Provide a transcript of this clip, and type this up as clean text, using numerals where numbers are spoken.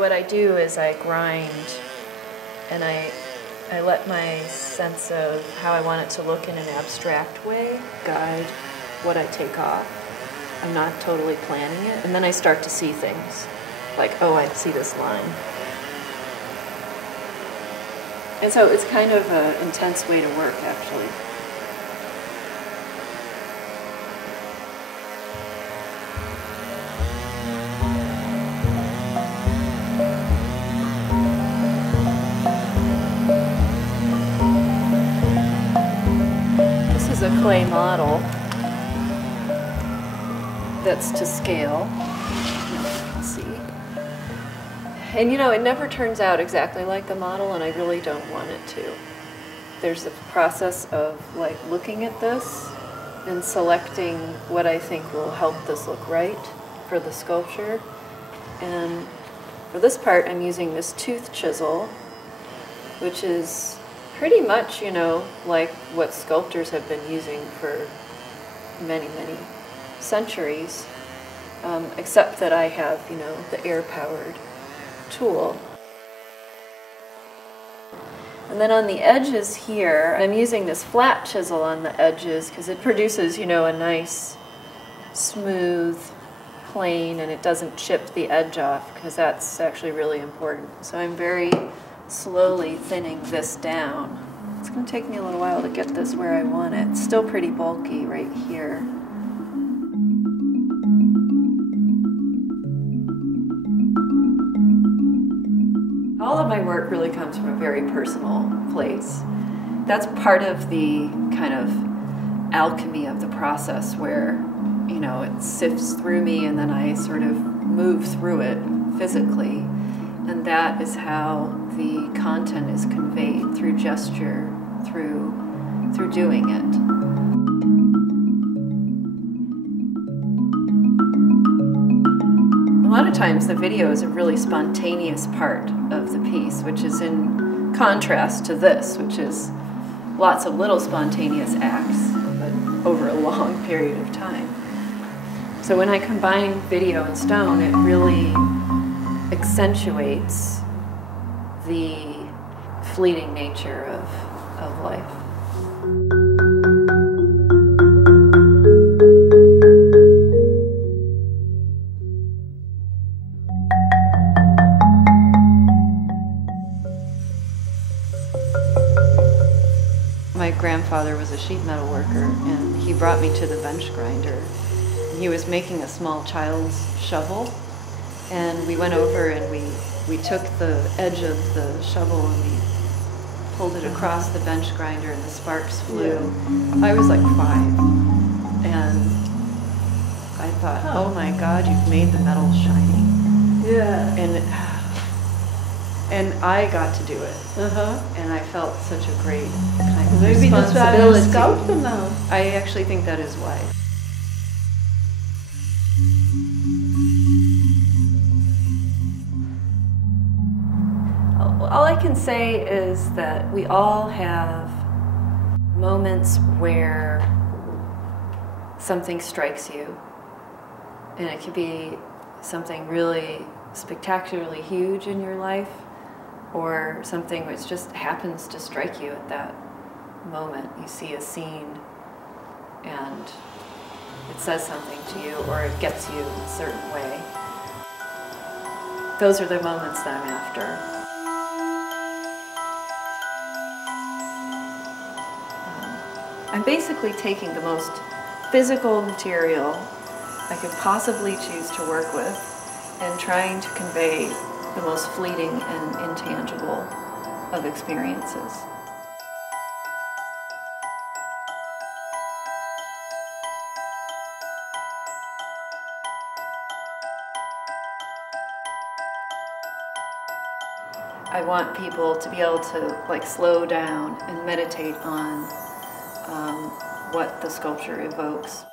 What I do is I grind, and I let my sense of how I want it to look in an abstract way guide what I take off. I'm not totally planning it, and then I start to see things. Like, oh, I see this line. And so it's kind of an intense way to work, actually. This is a clay model that's to scale. See. And you know, it never turns out exactly like the model, and I really don't want it to. There's a process of like looking at this and selecting what I think will help this look right for the sculpture. And for this part, I'm using this tooth chisel, which is pretty much, you know, like what sculptors have been using for many, many centuries, except that I have, you know, the air-powered tool. And then on the edges here, I'm using this flat chisel on the edges because it produces, you know, a nice, smooth plane, and it doesn't chip the edge off, because that's actually really important. So I'm very slowly thinning this down. It's going to take me a little while to get this where I want it. It's still pretty bulky right here. All of my work really comes from a very personal place. That's part of the kind of alchemy of the process, where, you know, it sifts through me and then I sort of move through it physically. And that is how the content is conveyed, through gesture, through doing it. A lot of times the video is a really spontaneous part of the piece, which is in contrast to this, which is lots of little spontaneous acts, but over a long period of time. So when I combine video and stone, it really accentuates the fleeting nature of life. My grandfather was a sheet metal worker, and he brought me to the bench grinder. He was making a small child's shovel, and we went over and we took the edge of the shovel and we pulled it across the bench grinder, and the sparks flew. Yeah. I was like 5, and I thought, oh my God, you've made the metal shiny. Yeah. And I got to do it. And I felt such a great kind of responsibility. Maybe that's why I'm a sculptor now. I actually think that is why. All I can say is that we all have moments where something strikes you, and it could be something really spectacularly huge in your life, or something which just happens to strike you at that moment. You see a scene and it says something to you, or it gets you in a certain way. Those are the moments that I'm after. I'm basically taking the most physical material I could possibly choose to work with and trying to convey the most fleeting and intangible of experiences. I want people to be able to like slow down and meditate on what the sculpture evokes.